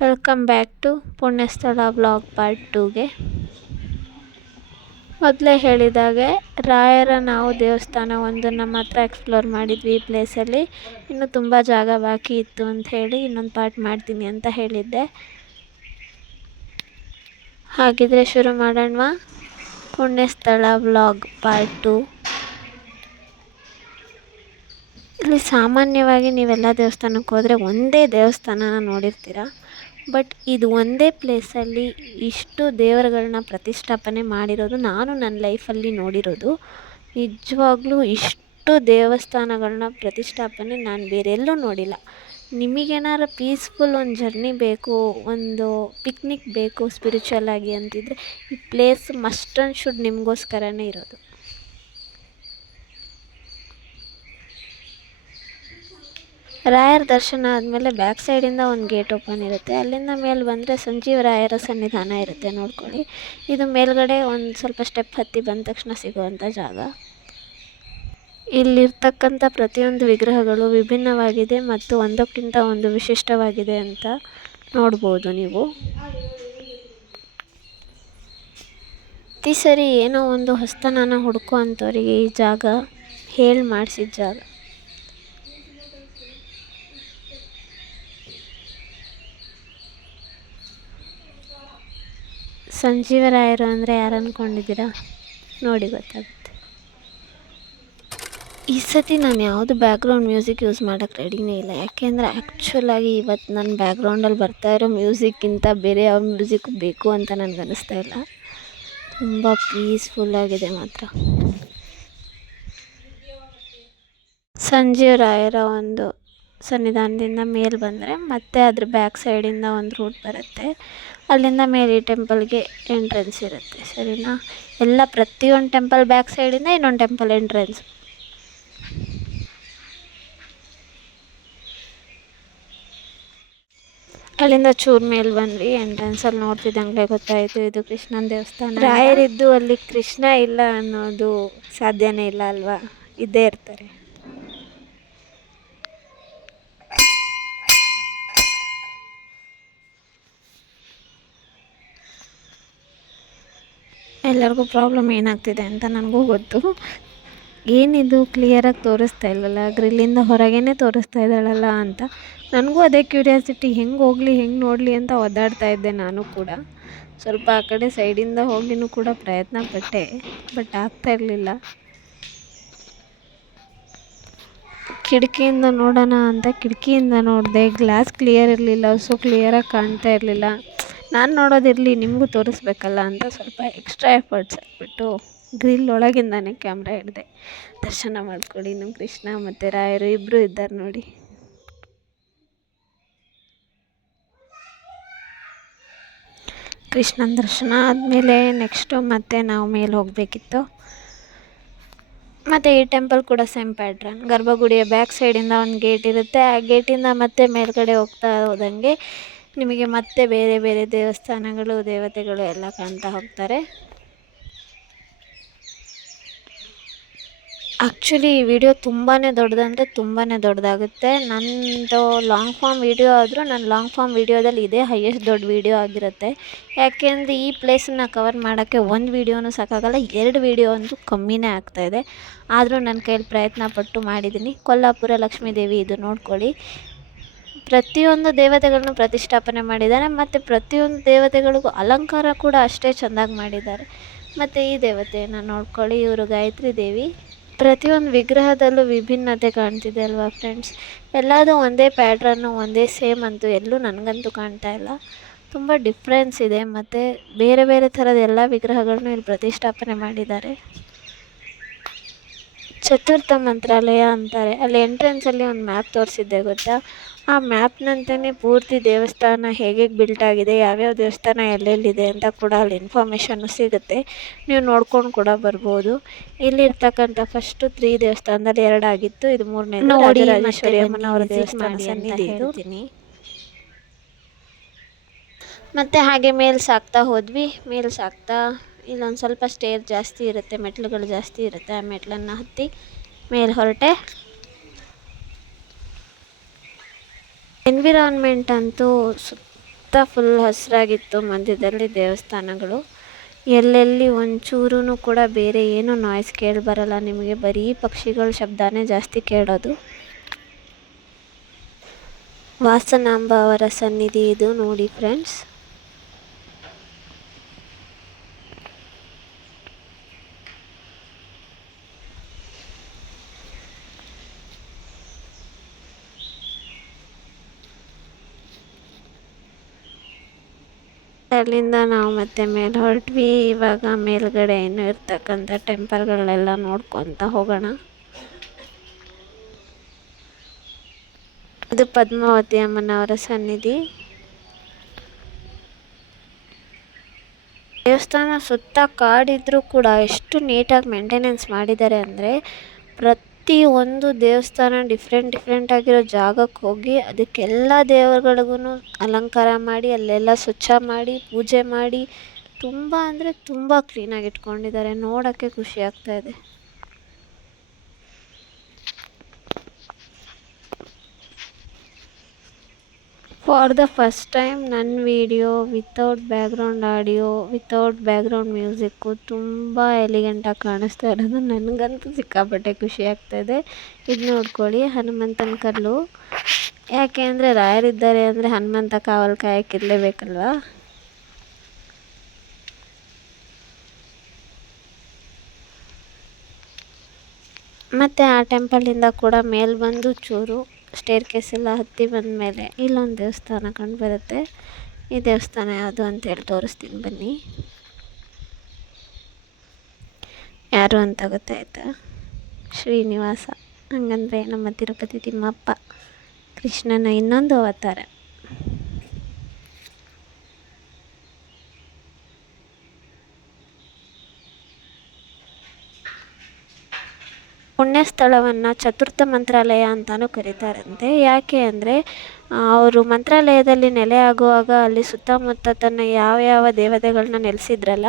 Welcome back to ಪುಣ್ಯಸ್ಥಳ vlog part 2ಗೆ. ಮೊದಲೇ ಹೇಳಿದಾಗೆ ರಾಯರ ನಾವು ದೇವಸ್ಥಾನ ಒಂದನ್ನು ಮಾತ್ರ ಎಕ್ಸ್ಪ್ಲೋರ್ ಮಾಡಿದ್ವಿ ಈ ಪ್ಲೇಸಲ್ಲಿ. ಇನ್ನೂ ತುಂಬ ಜಾಗ ಬಾಕಿ ಇತ್ತು ಅಂತ ಹೇಳಿ ಇನ್ನೊಂದು ಪಾರ್ಟ್ ಮಾಡ್ತೀನಿ ಅಂತ ಹೇಳಿದ್ದೆ. ಹಾಗಿದ್ರೆ ಶುರು ಮಾಡೋಣವಾ ಪುಣ್ಯಸ್ಥಳ ವ್ಲಾಗ್ ಪಾರ್ಟ್ 2. ಇಲ್ಲಿ ಸಾಮಾನ್ಯವಾಗಿ ನೀವೆಲ್ಲ ದೇವಸ್ಥಾನಕ್ಕೆ ಹೋದರೆ ಒಂದೇ ದೇವಸ್ಥಾನನ ನೋಡಿರ್ತೀರ. ಬಟ್ ಇದು ಒಂದೇ ಪ್ಲೇಸಲ್ಲಿ ಇಷ್ಟು ದೇವರುಗಳನ್ನ ಪ್ರತಿಷ್ಠಾಪನೆ ಮಾಡಿರೋದು ನಾನು ನನ್ನ ಲೈಫಲ್ಲಿ ನೋಡಿರೋದು. ನಿಜವಾಗ್ಲೂ ಇಷ್ಟು ದೇವಸ್ಥಾನಗಳನ್ನ ಪ್ರತಿಷ್ಠಾಪನೆ ನಾನು ಬೇರೆ ಎಲ್ಲೂ ನೋಡಿಲ್ಲ. ನಿಮಗೇನಾರು ಪೀಸ್ಫುಲ್ ಒಂದು ಜರ್ನಿ ಬೇಕು, ಒಂದು ಪಿಕ್ನಿಕ್ ಬೇಕು ಸ್ಪಿರಿಚುವಲ್ ಆಗಿ ಅಂತಿದ್ರೆ ಈ ಪ್ಲೇಸ್ ಮಸ್ಟ್ ಆ್ಯಂಡ್ ಶುಡ್ ನಿಮಗೋಸ್ಕರನೇ ಇರೋದು. ರಾಯರ ದರ್ಶನ ಆದಮೇಲೆ ಬ್ಯಾಕ್ ಸೈಡಿಂದ ಒಂದು ಗೇಟ್ ಓಪನ್ ಇರುತ್ತೆ. ಅಲ್ಲಿಂದ ಮೇಲೆ ಬಂದರೆ ಸಂಜೀವ ರಾಯರ ಸನ್ನಿಧಾನ ಇರುತ್ತೆ, ನೋಡ್ಕೊಳ್ಳಿ. ಇದು ಮೇಲ್ಗಡೆ ಒಂದು ಸ್ವಲ್ಪ ಸ್ಟೆಪ್ ಹತ್ತಿ ಬಂದ ತಕ್ಷಣ ಸಿಗುವಂಥ ಜಾಗ. ಇಲ್ಲಿರ್ತಕ್ಕಂಥ ಪ್ರತಿಯೊಂದು ವಿಗ್ರಹಗಳು ವಿಭಿನ್ನವಾಗಿದೆ ಮತ್ತು ಒಂದಕ್ಕಿಂತ ಒಂದು ವಿಶಿಷ್ಟವಾಗಿದೆ ಅಂತ ನೋಡ್ಬೋದು ನೀವು. ಪ್ರತಿ ಸರಿ ಏನೋ ಒಂದು ಹೊಸ್ತನನ ಹುಡುಕೋ ಅಂಥವ್ರಿಗೆ ಈ ಜಾಗ ಹೇಳಿ ಮಾಡಿಸಿದ ಜಾಗ. ಸಂಜೀವರಾಯರು ಅಂದರೆ ಯಾರು ಅಂದ್ಕೊಂಡಿದ್ದೀರಾ? ನೋಡಿ ಗೊತ್ತಾಗುತ್ತೆ. ಈ ಸತಿ ನಾನು ಯಾವುದು ಬ್ಯಾಕ್ಗ್ರೌಂಡ್ ಮ್ಯೂಸಿಕ್ ಯೂಸ್ ಮಾಡೋಕ್ಕೆ ರೆಡಿನೇ ಇಲ್ಲ. ಯಾಕೆಂದರೆ ಆ್ಯಕ್ಚುಲಾಗಿ ಇವತ್ತು ನನ್ನ ಬ್ಯಾಕ್ಗ್ರೌಂಡಲ್ಲಿ ಬರ್ತಾ ಇರೋ ಮ್ಯೂಸಿಕ್ಕಿಂತ ಬೇರೆ ಯಾವ ಮ್ಯೂಸಿಕ್ ಬೇಕು ಅಂತ ನನಗೆ ಅನ್ನಿಸ್ತಾ ಇಲ್ಲ. ತುಂಬ ಪೀಸ್ಫುಲ್ಲಾಗಿದೆ ಮಾತ್ರ. ಸಂಜೀವರಾಯರ ಒಂದು ಸನ್ನಿಧಾನದಿಂದ ಮೇಲೆ ಬಂದರೆ ಮತ್ತೆ ಅದ್ರ ಬ್ಯಾಕ್ ಸೈಡಿಂದ ಒಂದು ರೂಟ್ ಬರುತ್ತೆ. ಅಲ್ಲಿಂದ ಮೇಲೆ ಈ ಟೆಂಪಲ್ಗೆ ಎಂಟ್ರೆನ್ಸ್ ಇರುತ್ತೆ, ಸರಿನಾ? ಎಲ್ಲ ಪ್ರತಿಯೊಂದು ಟೆಂಪಲ್ ಬ್ಯಾಕ್ ಸೈಡಿಂದ ಇನ್ನೊಂದು ಟೆಂಪಲ್ ಎಂಟ್ರೆನ್ಸ್. ಅಲ್ಲಿಂದ ಚೂರು ಮೇಲೆ ಬಂದ್ವಿ. ಎಂಟ್ರೆನ್ಸಲ್ಲಿ ನೋಡ್ತಿದ್ದಂಗೆ ಗೊತ್ತಾಯಿತು ಇದು ಕೃಷ್ಣನ ದೇವಸ್ಥಾನ. ರಾಯರಿದ್ದು ಅಲ್ಲಿ ಕೃಷ್ಣ ಇಲ್ಲ ಅನ್ನೋದು ಸಾಧ್ಯನೇ ಇಲ್ಲ ಅಲ್ವಾ? ಇದ್ದೇ ಇರ್ತಾರೆ. ಎಲ್ಲರಿಗೂ ಪ್ರಾಬ್ಲಮ್ ಏನಾಗ್ತಿದೆ ಅಂತ ನನಗೂ ಗೊತ್ತು. ಏನಿದು ಕ್ಲಿಯರಾಗಿ ತೋರಿಸ್ತಾ ಇಲ್ಲಲ್ಲ, ಗ್ರಿಲ್ಲಿಂದ ಹೊರಗೇ ತೋರಿಸ್ತಾ ಇದ್ದಾಳಲ್ಲ ಅಂತ ನನಗೂ ಅದೇ ಕ್ಯೂರಿಯಾಸಿಟಿ. ಹೆಂಗೆ ಹೋಗಲಿ, ಹೆಂಗೆ ನೋಡಲಿ ಅಂತ ಒದ್ದಾಡ್ತಾ ಇದ್ದೆ ನಾನು ಕೂಡ. ಸ್ವಲ್ಪ ಆ ಕಡೆ ಸೈಡಿಂದ ಹೋಗ್ಲಿನೂ ಕೂಡ ಪ್ರಯತ್ನ ಪಟ್ಟೆ, ಬಟ್ ಆಗ್ತಾ ಇರಲಿಲ್ಲ. ಕಿಟಕಿಯಿಂದ ನೋಡೋಣ ಅಂತ ಕಿಟಕಿಯಿಂದ ನೋಡಿದೆ, ಗ್ಲಾಸ್ ಕ್ಲಿಯರ್ ಇರಲಿಲ್ಲ, ಸೊ ಕ್ಲಿಯರಾಗಿ ಕಾಣ್ತಾ ಇರಲಿಲ್ಲ. ನಾನು ನೋಡೋದಿರಲಿ, ನಿಮಗೂ ತೋರಿಸ್ಬೇಕಲ್ಲ ಅಂತ ಸ್ವಲ್ಪ ಎಕ್ಸ್ಟ್ರಾ ಎಫರ್ಟ್ಸ್ ಹಾಕ್ಬಿಟ್ಟು ಗ್ರಿಲ್ ಒಳಗಿಂದಾನೆ ಕ್ಯಾಮ್ರಾ ಹಿಡಿದೆ. ದರ್ಶನ ಮಾಡ್ಕೊಳ್ಳಿ, ನಮ್ಮ ಕೃಷ್ಣ ಮತ್ತು ರಾಯರು ಇಬ್ಬರು ಇದ್ದಾರೆ ನೋಡಿ. ಕೃಷ್ಣನ ದರ್ಶನ ಆದಮೇಲೆ ನೆಕ್ಸ್ಟು ಮತ್ತೆ ನಾವು ಮೇಲೆ ಹೋಗಬೇಕಿತ್ತು. ಮತ್ತು ಈ ಟೆಂಪಲ್ ಕೂಡ ಸೇಮ್ ಪ್ಯಾಟ್ರನ್. ಗರ್ಭಗುಡಿಯ ಬ್ಯಾಕ್ ಸೈಡಿಂದ ಒಂದು ಗೇಟ್ ಇರುತ್ತೆ. ಆ ಗೇಟಿಂದ ಮತ್ತೆ ಮೇಲ್ಗಡೆ ಹೋಗ್ತಾ ಹೋದಂಗೆ ನಿಮಗೆ ಮತ್ತೆ ಬೇರೆ ಬೇರೆ ದೇವಸ್ಥಾನಗಳು, ದೇವತೆಗಳು ಎಲ್ಲ ಕಾಣ್ತಾ ಹೋಗ್ತಾರೆ. ಆ್ಯಕ್ಚುಲಿ ಈ ವಿಡಿಯೋ ತುಂಬಾ ದೊಡ್ಡದಂದರೆ ತುಂಬಾ ದೊಡ್ಡದಾಗುತ್ತೆ. ನನ್ನದು ಲಾಂಗ್ ಫಾರ್ಮ್ ವಿಡಿಯೋ ಆದರೂ ನನ್ನ ಲಾಂಗ್ ಫಾರ್ಮ್ ವಿಡಿಯೋದಲ್ಲಿ ಇದೇ ಹೈಯೆಸ್ಟ್ ದೊಡ್ಡ ವಿಡಿಯೋ ಆಗಿರುತ್ತೆ. ಯಾಕೆಂದರೆ ಈ ಪ್ಲೇಸನ್ನು ಕವರ್ ಮಾಡೋಕ್ಕೆ ಒಂದು ವೀಡಿಯೋನೂ ಸಾಕಾಗಲ್ಲ, 2 ವಿಡಿಯೋ ಅಂತೂ ಕಮ್ಮಿನೇ ಆಗ್ತಾಯಿದೆ. ಆದರೂ ನನ್ನ ಕೈಯಲ್ಲಿ ಪ್ರಯತ್ನ ಪಟ್ಟು ಮಾಡಿದ್ದೀನಿ. ಕೊಲ್ಲಾಪುರ ಲಕ್ಷ್ಮೀದೇವಿ ಇದು ನೋಡ್ಕೊಳ್ಳಿ. ಪ್ರತಿಯೊಂದು ದೇವತೆಗಳನ್ನು ಪ್ರತಿಷ್ಠಾಪನೆ ಮಾಡಿದ್ದಾರೆ ಮತ್ತು ಪ್ರತಿಯೊಂದು ದೇವತೆಗಳಿಗೂ ಅಲಂಕಾರ ಕೂಡ ಅಷ್ಟೇ ಚೆಂದಾಗಿ ಮಾಡಿದ್ದಾರೆ. ಮತ್ತು ಈ ದೇವತೆಯನ್ನು ನೋಡ್ಕೊಳ್ಳಿ, ಇವರು ಗಾಯತ್ರಿ ದೇವಿ. ಪ್ರತಿಯೊಂದು ವಿಗ್ರಹದಲ್ಲೂ ವಿಭಿನ್ನತೆ ಕಾಣ್ತಿದೆ ಅಲ್ವಾ ಫ್ರೆಂಡ್ಸ್? ಎಲ್ಲದೂ ಒಂದೇ ಪ್ಯಾಟ್ರನ್ನು, ಒಂದೇ ಸೇಮ್ ಅಂತೂ ಎಲ್ಲೂ ನನಗಂತೂ ಕಾಣ್ತಾ ಇಲ್ಲ. ತುಂಬ ಡಿಫ್ರೆನ್ಸ್ ಇದೆ ಮತ್ತು ಬೇರೆ ಬೇರೆ ಥರದ ಎಲ್ಲ ವಿಗ್ರಹಗಳನ್ನು ಇಲ್ಲಿ ಪ್ರತಿಷ್ಠಾಪನೆ ಮಾಡಿದ್ದಾರೆ. ಚತುರ್ಥ ಮಂತ್ರಾಲಯ ಅಂತಾರೆ. ಅಲ್ಲಿ ಎಂಟ್ರೆನ್ಸಲ್ಲಿ ಒಂದು ಮ್ಯಾಪ್ ತೋರಿಸಿದ್ದೆ ಗೊತ್ತಾ? ಆ ಮ್ಯಾಪ್ನಂತೆಯೇ ಪೂರ್ತಿ ದೇವಸ್ಥಾನ ಹೇಗೆ ಬಿಲ್ಟ್ ಆಗಿದೆ, ಯಾವ್ಯಾವ ದೇವಸ್ಥಾನ ಎಲ್ಲೆಲ್ಲಿದೆ ಅಂತ ಕೂಡ ಅಲ್ಲಿ ಇನ್ಫಾರ್ಮೇಷನ್ನು ಸಿಗುತ್ತೆ. ನೀವು ನೋಡ್ಕೊಂಡು ಕೂಡ ಬರ್ಬೋದು. ಇಲ್ಲಿರ್ತಕ್ಕಂಥ ಫಸ್ಟು 3 ದೇವಸ್ಥಾನದಲ್ಲಿ 2 ಆಗಿತ್ತು, ಇದು 3ನೇ ರಾಜರಾಜೇಶ್ವರಿ ಅಮ್ಮನವರ ದೇವಸ್ಥಾನ ಸನ್ನಿಧಿ ಇದು. ಮತ್ತು ಹಾಗೆ ಮೇಲೆ ಸಾಗ್ತಾ ಹೋದ್ವಿ. ಮೇಲೆ ಸಾಗ್ತಾ ಇಲ್ಲೊಂದು ಸ್ವಲ್ಪ ಸ್ಟೇರ್ ಜಾಸ್ತಿ ಇರುತ್ತೆ, ಮೆಟ್ಲುಗಳು ಜಾಸ್ತಿ ಇರುತ್ತೆ. ಆ ಮೆಟ್ಲನ್ನು ಹತ್ತಿ ಮೇಲೆ ಹೊರಟೆ. ಎನ್ವಿರಾನ್ಮೆಂಟ್ ಅಂತೂ ಸುತ್ತ ಸುತ್ತ ಫುಲ್ ಹಸಿರಾಗಿತ್ತು, ಮಧ್ಯದಲ್ಲಿ ದೇವಸ್ಥಾನಗಳು. ಎಲ್ಲೆಲ್ಲಿ ಒಂಚೂರೂ ಕೂಡ ಬೇರೆ ಏನು ನಾಯ್ಸ್ ಕೇಳಿಬರಲ್ಲ ನಿಮಗೆ, ಬರೀ ಪಕ್ಷಿಗಳ ಶಬ್ದನೇ ಜಾಸ್ತಿ ಕೇಳೋದು. ವಾಸನಾಂಬ ಅವರ ಸನ್ನಿಧಿ ಇದು ನೋಡಿ ಫ್ರೆಂಡ್ಸ್. ಅಲ್ಲಿಂದ ನಾವು ಮತ್ತೆ ಮೇಲೆ ಹೊರಟ್ವಿ. ಇವಾಗ ಮೇಲ್ಗಡೆ ಇನ್ನೂ ಇರ್ತಕ್ಕಂಥ ಟೆಂಪಲ್ಗಳನ್ನೆಲ್ಲ ನೋಡ್ಕೊತ ಹೋಗೋಣ. ಇದು ಪದ್ಮಾವತಿ ಅಮ್ಮನವರ ಸನ್ನಿಧಿ. ದೇವಸ್ಥಾನ ಸುತ್ತ ಕಾಡಿದ್ರೂ ಕೂಡ ಎಷ್ಟು ನೀಟಾಗಿ ಮೇಂಟೆನೆನ್ಸ್ ಮಾಡಿದ್ದಾರೆ ಅಂದರೆ, ಪ್ರತಿ ಒಂದು ದೇವಸ್ಥಾನ ಡಿಫ್ರೆಂಟ್ ಆಗಿರೋ ಜಾಗಕ್ಕೆ ಹೋಗಿ ಅದಕ್ಕೆಲ್ಲ ದೇವರುಗಳಿಗೂ ಅಲಂಕಾರ ಮಾಡಿ, ಅಲ್ಲೆಲ್ಲ ಸ್ವಚ್ಛ ಮಾಡಿ, ಪೂಜೆ ಮಾಡಿ, ತುಂಬ ಅಂದರೆ ತುಂಬ ಕ್ಲೀನಾಗಿ ಇಟ್ಕೊಂಡಿದ್ದಾರೆ. ನೋಡೋಕ್ಕೆ ಖುಷಿ ಆಗ್ತಾಯಿದೆ. ಫಾರ್ ದ ಫಸ್ಟ್ ಟೈಮ್ ನನ್ನ video without background audio, without background music ತುಂಬ ಎಲಿಗೆಂಟಾಗಿ ಕಾಣಿಸ್ತಾ ಇರೋದು ನನಗಂತೂ ಸಿಕ್ಕಾಪಟ್ಟೆ ಖುಷಿ ಆಗ್ತಾಯಿದೆ. ಇದು ನೋಡ್ಕೊಳ್ಳಿ, ಹನುಮಂತನ ಕಲ್ಲು. ಯಾಕೆ ಅಂದರೆ ರಾಯರಿದ್ದಾರೆ ಅಂದರೆ ಹನುಮಂತ ಕಾವಲು ಕಾಯಕ್ಕಿರಲೇಬೇಕಲ್ವಾ. ಮತ್ತು ಆ ಟೆಂಪಲಿಂದ ಕೂಡ ಮೇಲೆ ಬಂದು ಚೂರು ಸ್ಟೇರ್ ಕೇಸ್ ಎಲ್ಲ ಹತ್ತಿ ಬಂದ ಮೇಲೆ ಇಲ್ಲೊಂದು ದೇವಸ್ಥಾನ ಕಂಡು ಬರುತ್ತೆ. ಈ ದೇವಸ್ಥಾನ ಯಾವುದು ಅಂತೇಳಿ ತೋರಿಸ್ತೀನಿ ಬನ್ನಿ. ಯಾರು ಅಂತ ಗೊತ್ತಾಯ್ತಾ? ಶ್ರೀನಿವಾಸ. ಹಂಗಂದರೆ ನಮ್ಮ ತಿರುಪತಿ ತಿಮ್ಮಪ್ಪ, ಕೃಷ್ಣನ ಇನ್ನೊಂದು ಅವತಾರ. ಪುಣ್ಯಸ್ಥಳವನ್ನು ಚತುರ್ಥ ಮಂತ್ರಾಲಯ ಅಂತಲೂ ಕರೀತಾರಂತೆ. ಯಾಕೆ ಅಂದರೆ ಅವರು ಮಂತ್ರಾಲಯದಲ್ಲಿ ನೆಲೆ ಆಗುವಾಗ ಅಲ್ಲಿ ಸುತ್ತಮುತ್ತ ತನ್ನ ಯಾವ ದೇವತೆಗಳನ್ನ ನೆಲೆಸಿದ್ರಲ್ಲ,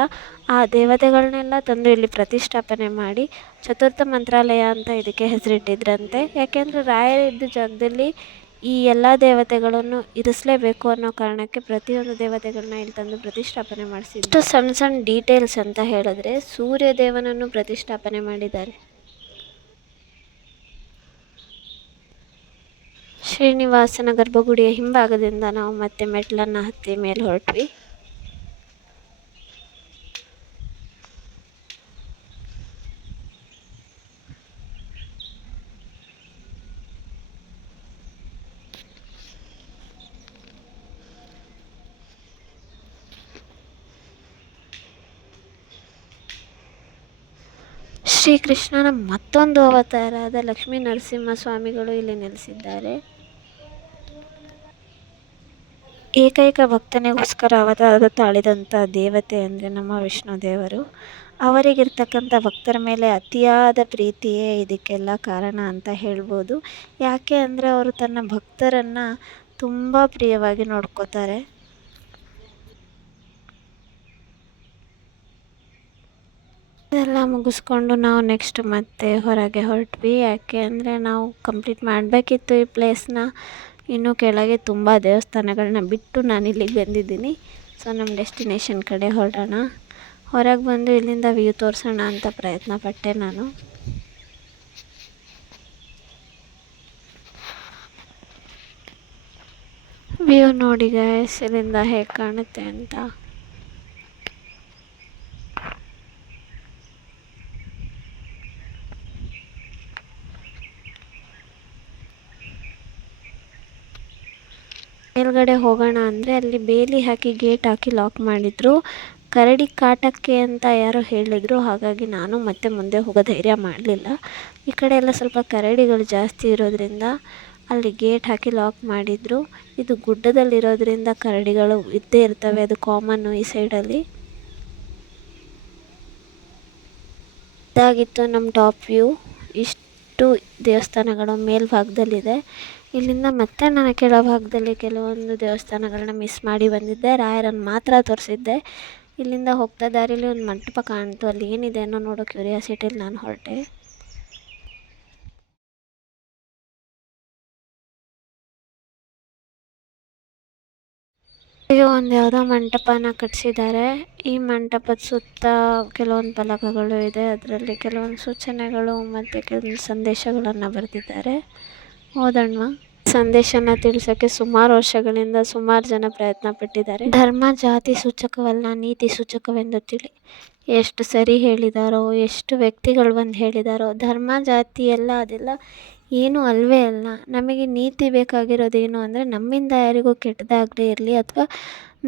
ಆ ದೇವತೆಗಳನ್ನೆಲ್ಲ ತಂದು ಇಲ್ಲಿ ಪ್ರತಿಷ್ಠಾಪನೆ ಮಾಡಿ ಚತುರ್ಥ ಮಂತ್ರಾಲಯ ಅಂತ ಇದಕ್ಕೆ ಹೆಸರಿಟ್ಟಿದ್ರಂತೆ. ಯಾಕೆಂದರೆ ರಾಯರಿದ್ದ ಜಾಗದಲ್ಲಿ ಈ ಎಲ್ಲ ದೇವತೆಗಳನ್ನು ಇರಿಸಲೇಬೇಕು ಅನ್ನೋ ಕಾರಣಕ್ಕೆ ಪ್ರತಿಯೊಂದು ದೇವತೆಗಳನ್ನ ಇಲ್ಲಿ ತಂದು ಪ್ರತಿಷ್ಠಾಪನೆ ಮಾಡಿಸಿದ್ದು. ಸಣ್ಣ ಡೀಟೇಲ್ಸ್ ಅಂತ ಹೇಳಿದ್ರೆ ಸೂರ್ಯ ದೇವನನ್ನು ಪ್ರತಿಷ್ಠಾಪನೆ ಮಾಡಿದ್ದಾರೆ. ಶ್ರೀನಿವಾಸನ ಗರ್ಭಗುಡಿಯ ಹಿಂಭಾಗದಿಂದ ನಾವು ಮತ್ತೆ ಮೆಟ್ಲನ್ನು ಹತ್ತಿ ಮೇಲೆ ಹೊರಟ್ವಿ. ಶ್ರೀಕೃಷ್ಣನ ಮತ್ತೊಂದು ಅವತಾರದ ಲಕ್ಷ್ಮೀ ನರಸಿಂಹ ಸ್ವಾಮಿಗಳು ಇಲ್ಲಿ ನೆಲೆಸಿದ್ದಾರೆ. ಏಕೈಕ ಭಕ್ತನಿಗೋಸ್ಕರ ಅವತಾರ ತಾಳಿದಂಥ ದೇವತೆ ಅಂದರೆ ನಮ್ಮ ವಿಷ್ಣು ದೇವರು. ಅವರಿಗಿರ್ತಕ್ಕಂಥ ಭಕ್ತರ ಮೇಲೆ ಅತಿಯಾದ ಪ್ರೀತಿಯೇ ಇದಕ್ಕೆಲ್ಲ ಕಾರಣ ಅಂತ ಹೇಳ್ಬೋದು. ಯಾಕೆ ಅಂದರೆ ಅವರು ತನ್ನ ಭಕ್ತರನ್ನು ತುಂಬ ಪ್ರಿಯವಾಗಿ ನೋಡ್ಕೋತಾರೆ. ಇದೆಲ್ಲ ಮುಗಿಸ್ಕೊಂಡು ನಾವು ನೆಕ್ಸ್ಟ್ ಮತ್ತೆ ಹೊರಗೆ ಹೊರಟ್ವಿ. ಯಾಕೆ ಅಂದರೆ ನಾವು ಕಂಪ್ಲೀಟ್ ಮಾಡಬೇಕಿತ್ತು ಈ ಪ್ಲೇಸ್ನ. ಇನ್ನು ಕೆಳಗೆ ತುಂಬ ದೇವಸ್ಥಾನಗಳನ್ನ ಬಿಟ್ಟು ನಾನು ಇಲ್ಲಿಗೆ ಬಂದಿದ್ದೀನಿ. ಸೊ ನಮ್ಮ ಡೆಸ್ಟಿನೇಷನ್ ಕಡೆ ಹೊರಡೋಣ. ಹೊರಗೆ ಬಂದು ಇಲ್ಲಿಂದ ವ್ಯೂ ತೋರಿಸೋಣ ಅಂತ ಪ್ರಯತ್ನ ಪಟ್ಟೆ ನಾನು. ವ್ಯೂ ನೋಡಿ ಗೈಸ್, ಇಲ್ಲಿಂದ ಹೇಗೆ ಕಾಣುತ್ತೆ ಅಂತ. ಮೇಲ್ಗಡೆ ಹೋಗೋಣ ಅಂದರೆ ಅಲ್ಲಿ ಬೇಲಿ ಹಾಕಿ ಗೇಟ್ ಹಾಕಿ ಲಾಕ್ ಮಾಡಿದರು. ಕರಡಿ ಕಾಟಕ್ಕೆ ಅಂತ ಯಾರೋ ಹೇಳಿದ್ರು. ಹಾಗಾಗಿ ನಾನು ಮತ್ತೆ ಮುಂದೆ ಹೋಗೋ ಧೈರ್ಯ ಮಾಡಲಿಲ್ಲ. ಈ ಕಡೆ ಎಲ್ಲ ಸ್ವಲ್ಪ ಕರಡಿಗಳು ಜಾಸ್ತಿ ಇರೋದ್ರಿಂದ ಅಲ್ಲಿ ಗೇಟ್ ಹಾಕಿ ಲಾಕ್ ಮಾಡಿದರು. ಇದು ಗುಡ್ಡದಲ್ಲಿರೋದ್ರಿಂದ ಕರಡಿಗಳು ಇದ್ದೇ ಇರ್ತವೆ, ಅದು ಕಾಮನ್ನು ಈ ಸೈಡಲ್ಲಿ. ಇದಾಗಿತ್ತು ನಮ್ಮ ಟಾಪ್ ವ್ಯೂ. ಇಷ್ಟು ದೇವಸ್ಥಾನಗಳು ಮೇಲ್ಭಾಗದಲ್ಲಿದೆ. ಇಲ್ಲಿಂದ ಮತ್ತೆ ನಾನು ಕೆಳಭಾಗದಲ್ಲಿ ಕೆಲವೊಂದು ದೇವಸ್ಥಾನಗಳನ್ನ ಮಿಸ್ ಮಾಡಿ ಬಂದಿದ್ದೆ. ರಾಯರನ್ನು ಮಾತ್ರ ತೋರಿಸಿದ್ದೆ. ಇಲ್ಲಿಂದ ಹೋಗ್ತಾ ದಾರಿಯಲ್ಲಿ ಒಂದು ಮಂಟಪ ಕಾಣ್ತು. ಅಲ್ಲಿ ಏನಿದೆ ಅನ್ನೋ ನೋಡೋ ಕ್ಯೂರಿಯಾಸಿಟಿಯಲ್ಲಿ ನಾನು ಹೊರಟೆ. ಈಗ ಒಂದು ಯಾವುದೋ ಮಂಟಪನ ಕಟ್ಟಿಸಿದ್ದಾರೆ. ಈ ಮಂಟಪದ ಸುತ್ತ ಕೆಲವೊಂದು ಫಲಕಗಳು ಇದೆ. ಅದರಲ್ಲಿ ಕೆಲವೊಂದು ಸೂಚನೆಗಳು ಮತ್ತು ಕೆಲವೊಂದು ಸಂದೇಶಗಳನ್ನು ಬರೆದಿದ್ದಾರೆ. ಓದೋಣವಾ? ಸಂದೇಶನ ತಿಳಿಸೋಕ್ಕೆ ಸುಮಾರು ವರ್ಷಗಳಿಂದ ಸುಮಾರು ಜನ ಪ್ರಯತ್ನ ಪಟ್ಟಿದ್ದಾರೆ. ಧರ್ಮ ಜಾತಿ ಸೂಚಕವಲ್ಲ, ನೀತಿ ಸೂಚಕವೆಂದು ತಿಳಿ. ಎಷ್ಟು ಸರಿ ಹೇಳಿದಾರೋ, ಎಷ್ಟು ವ್ಯಕ್ತಿಗಳು ಬಂದು ಹೇಳಿದಾರೋ. ಧರ್ಮ ಜಾತಿ ಎಲ್ಲ ಅದೆಲ್ಲ ಏನೂ ಅಲ್ವೇ ಅಲ್ಲ. ನಮಗೆ ನೀತಿ ಬೇಕಾಗಿರೋದೇನು ಅಂದರೆ ನಮ್ಮಿಂದ ಯಾರಿಗೂ ಕೆಟ್ಟದಾಗದೇ ಇರಲಿ ಅಥವಾ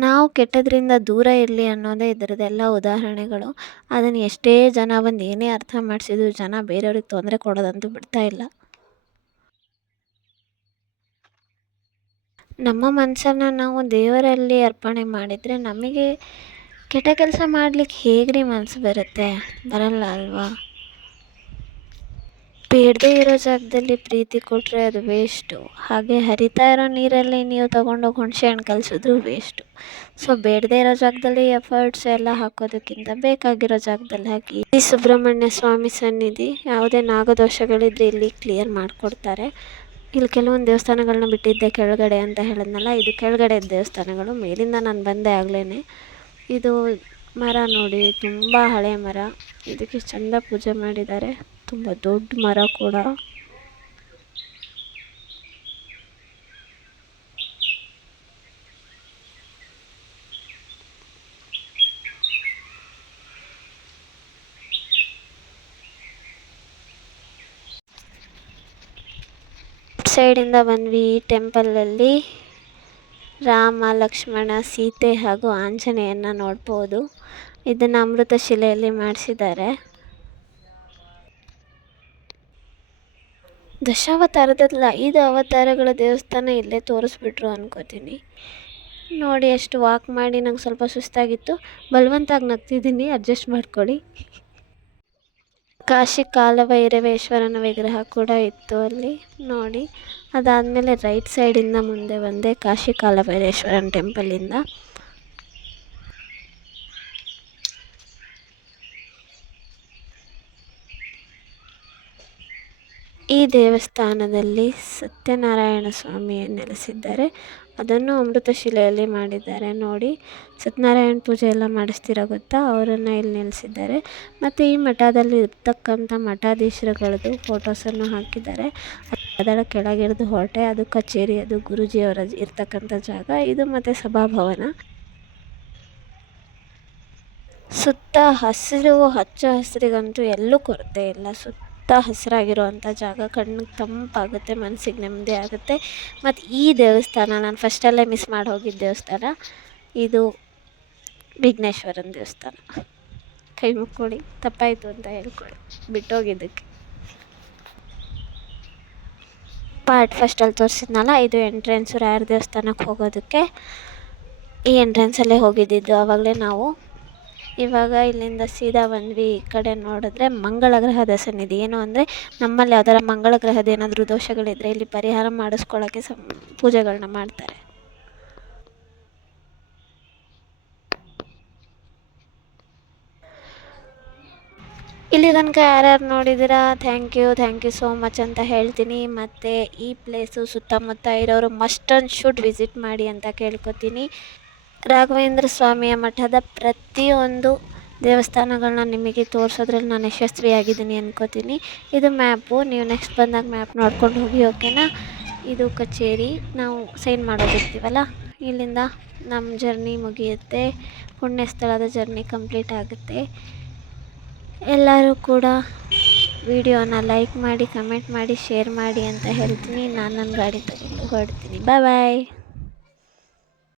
ನಾವು ಕೆಟ್ಟದ್ರಿಂದ ದೂರ ಇರಲಿ ಅನ್ನೋದೇ ಇದರದ್ದೆಲ್ಲ ಉದಾಹರಣೆಗಳು. ಅದನ್ನು ಎಷ್ಟೇ ಜನ ಬಂದು ಏನೇ ಅರ್ಥ ಮಾಡಿಸಿದ್ರು ಜನ ಬೇರೆಯವ್ರಿಗೆ ತೊಂದರೆ ಕೊಡೋದಂತೂ ಬಿಡ್ತಾ ಇಲ್ಲ. ನಮ್ಮ ಮನಸ್ಸನ್ನು ನಾವು ದೇವರಲ್ಲಿ ಅರ್ಪಣೆ ಮಾಡಿದರೆ ನಮಗೆ ಕೆಟ್ಟ ಕೆಲಸ ಮಾಡ್ಲಿಕ್ಕೆ ಹೇಗ್ರಿ ಮನಸ್ಸು ಬರುತ್ತೆ? ಬರಲ್ಲ ಅಲ್ವಾ? ಬೇಡದೇ ಇರೋ ಜಾಗದಲ್ಲಿ ಪ್ರೀತಿ ಕೊಟ್ಟರೆ ಅದು ವೇಸ್ಟು. ಹಾಗೆ ಹರಿತಾ ಇರೋ ನೀರಲ್ಲಿ ನೀವು ತೊಗೊಂಡೋಗಿ ಹುಣಸೆ ಹಣ್ಣು ಕಲಸಿದ್ರು ವೇಸ್ಟು. ಸೊ ಬೇಡದೇ ಇರೋ ಜಾಗದಲ್ಲಿ ಎಫರ್ಟ್ಸ್ ಎಲ್ಲ ಹಾಕೋದಕ್ಕಿಂತ ಬೇಕಾಗಿರೋ ಜಾಗದಲ್ಲಿ ಹಾಕಿ. ಈ ಸುಬ್ರಹ್ಮಣ್ಯ ಸ್ವಾಮಿ ಸನ್ನಿಧಿ ಯಾವುದೇ ನಾಗದೋಷಗಳಿದ್ರೆ ಇಲ್ಲಿ ಕ್ಲಿಯರ್ ಮಾಡಿಕೊಡ್ತಾರೆ. ಇಲ್ಲಿ ಕೆಲವೊಂದು ದೇವಸ್ಥಾನಗಳನ್ನ ಬಿಟ್ಟಿದ್ದೆ ಕೆಳಗಡೆ ಅಂತ ಹೇಳಿದ್ನಲ್ಲ, ಇದು ಕೆಳಗಡೆ ದೇವಸ್ಥಾನಗಳು. ಮೇಲಿಂದ ನಾನು ಬಂದೆ ಆಗಲೇ. ಇದು ಮರ ನೋಡಿ, ತುಂಬ ಹಳೆ ಮರ. ಇದಕ್ಕೆ ಚೆಂದ ಪೂಜೆ ಮಾಡಿದ್ದಾರೆ. ತುಂಬ ದೊಡ್ಡ ಮರ ಕೂಡ. ಸೈಡಿಂದ ಬಂದ್ವಿ. ಈ ಟೆಂಪಲಲ್ಲಿ ರಾಮ, ಲಕ್ಷ್ಮಣ, ಸೀತೆ ಹಾಗೂ ಆಂಜನೇಯನ ನೋಡ್ಬೋದು. ಇದನ್ನು ಅಮೃತ ಶಿಲೆಯಲ್ಲಿ ಮಾಡಿಸಿದ್ದಾರೆ. ದಶಾವತಾರದಲ್ಲ, 5 ಅವತಾರಗಳ ದೇವಸ್ಥಾನ ಇಲ್ಲೇ ತೋರಿಸ್ಬಿಟ್ರು ಅನ್ಕೋತೀನಿ. ನೋಡಿ, ಅಷ್ಟು ವಾಕ್ ಮಾಡಿ ನಂಗೆ ಸ್ವಲ್ಪ ಸುಸ್ತಾಗಿತ್ತು. ಬಲವಂತಾಗಿ ನಗ್ತಿದ್ದೀನಿ, ಅಡ್ಜಸ್ಟ್ ಮಾಡ್ಕೊಳ್ಳಿ. ಕಾಶಿ ಕಾಲಭೈರವೇಶ್ವರನ ವಿಗ್ರಹ ಕೂಡ ಇತ್ತು ಅಲ್ಲಿ ನೋಡಿ. ಅದಾದಮೇಲೆ ರೈಟ್ ಸೈಡಿಂದ ಮುಂದೆ ಬಂದೆ ಕಾಶಿ ಕಾಲಭೈರೇಶ್ವರನ ಟೆಂಪಲಿಂದ. ಈ ದೇವಸ್ಥಾನದಲ್ಲಿ ಸತ್ಯನಾರಾಯಣ ಸ್ವಾಮಿ ನೆಲೆಸಿದ್ದಾರೆ. ಅದನ್ನು ಅಮೃತ ಶಿಲೆಯಲ್ಲಿ ಮಾಡಿದ್ದಾರೆ ನೋಡಿ. ಸತ್ಯನಾರಾಯಣ ಪೂಜೆ ಎಲ್ಲ ಮಾಡಿಸ್ತೀರ ಗೊತ್ತಾ, ಅವರನ್ನು ಇಲ್ಲಿ ನೆಲೆಸಿದ್ದಾರೆ. ಮತ್ತು ಈ ಮಠದಲ್ಲಿ ಇರ್ತಕ್ಕಂಥ ಮಠಾಧೀಶರುಗಳದ್ದು ಫೋಟೋಸನ್ನು ಹಾಕಿದ್ದಾರೆ. ಅದರ ಕೆಳಗಿರೋದು ಹೊರಟೆ, ಅದು ಕಚೇರಿ, ಅದು ಗುರೂಜಿಯವರ ಇರ್ತಕ್ಕಂಥ ಜಾಗ. ಇದು ಮತ್ತು ಸಭಾಭವನ. ಸುತ್ತ ಹಸಿರು, ಹಚ್ಚ ಹಸಿರಿಗಂತೂ ಎಲ್ಲೂ ಕೊರತೆ ಇಲ್ಲ. ಸುತ್ತ ಹಸಿರಾಗಿರುವಂಥ ಜಾಗ, ಕಣ್ಣಿಗೆ ತಂಪಾಗುತ್ತೆ, ಮನಸ್ಸಿಗೆ ನೆಮ್ಮದಿ ಆಗುತ್ತೆ. ಮತ್ತು ಈ ದೇವಸ್ಥಾನ ನಾನು ಫಸ್ಟಲ್ಲೇ ಮಿಸ್ ಮಾಡಿ ಹೋಗಿದ್ದ ದೇವಸ್ಥಾನ ಇದು ವಿಘ್ನೇಶ್ವರನ ದೇವಸ್ಥಾನ. ಕೈ ಮುಕ್ಕೊಳ್ಳಿ, ತಪ್ಪಾಯಿತು ಅಂತ ಹೇಳ್ಕೊಳ್ಳಿ ಬಿಟ್ಟೋಗಿದ್ದಕ್ಕೆ. ಪಾರ್ಟ್ ಫಸ್ಟಲ್ಲಿ ತೋರಿಸಿದ್ನಲ್ಲ, ಇದು ಎಂಟ್ರೆನ್ಸು ರಾಯರ ದೇವಸ್ಥಾನಕ್ಕೆ ಹೋಗೋದಕ್ಕೆ. ಈ ಎಂಟ್ರೆನ್ಸಲ್ಲೇ ಹೋಗಿದ್ದಿದ್ದು ಆವಾಗಲೇ ನಾವು. ಇವಾಗ ಇಲ್ಲಿಂದ ಸೀದಾ ಬಂದ್ವಿ. ಈ ಕಡೆ ನೋಡಿದ್ರೆ ಮಂಗಳ ಗ್ರಹದ ಸನ್ನಿಧಿ. ಏನು ಅಂದರೆ ನಮ್ಮಲ್ಲಿ ಯಾವ್ದಾರ ಮಂಗಳ ಗ್ರಹದ ಏನಾದರೂ ದೋಷಗಳಿದ್ದರೆ ಇಲ್ಲಿ ಪರಿಹಾರ ಮಾಡಿಸ್ಕೊಳ್ಳೋಕ್ಕೆ ಪೂಜೆಗಳನ್ನ ಮಾಡ್ತಾರೆ. ಇಲ್ಲಿ ತನಕ ಯಾರ್ಯಾರು ನೋಡಿದ್ದೀರಾ, ಥ್ಯಾಂಕ್ ಯು ಸೋ ಮಚ್ ಅಂತ ಹೇಳ್ತೀನಿ. ಮತ್ತು ಈ ಪ್ಲೇಸು ಸುತ್ತಮುತ್ತ ಇರೋರು ಮಸ್ಟ್ ಆ್ಯಂಡ್ ಶುಡ್ ವಿಸಿಟ್ ಮಾಡಿ ಅಂತ ಕೇಳ್ಕೊತೀನಿ. ರಾಘವೇಂದ್ರ ಸ್ವಾಮಿಯ ಮಠದ ಪ್ರತಿಯೊಂದು ದೇವಸ್ಥಾನಗಳನ್ನ ನಿಮಗೆ ತೋರಿಸೋದ್ರಲ್ಲಿ ನಾನು ಯಶಸ್ವಿಯಾಗಿದ್ದೀನಿ ಅನ್ಕೋತೀನಿ. ಇದು ಮ್ಯಾಪು, ನೀವು ನೆಕ್ಸ್ಟ್ ಬಂದಾಗ ಮ್ಯಾಪ್ ನೋಡ್ಕೊಂಡು ಹೋಗಿ, ಓಕೆನಾ? ಇದು ಕಚೇರಿ, ನಾವು ಸೈನ್ ಮಾಡೋದಿರ್ತೀವಲ್ಲ, ಇಲ್ಲಿಂದ ನಮ್ಮ ಜರ್ನಿ ಮುಗಿಯುತ್ತೆ. ಪುಣ್ಯ ಸ್ಥಳದ ಜರ್ನಿ ಕಂಪ್ಲೀಟ್ ಆಗುತ್ತೆ. ಎಲ್ಲರೂ ಕೂಡ ವಿಡಿಯೋನ ಲೈಕ್ ಮಾಡಿ, ಕಮೆಂಟ್ ಮಾಡಿ, ಶೇರ್ ಮಾಡಿ ಅಂತ ಹೇಳ್ತೀನಿ. ನಾನು ನನ್ನ ಗಾಡಿ ತಗೊಂಡು ಹೊರಡ್ತೀನಿ. ಬಾಯ್.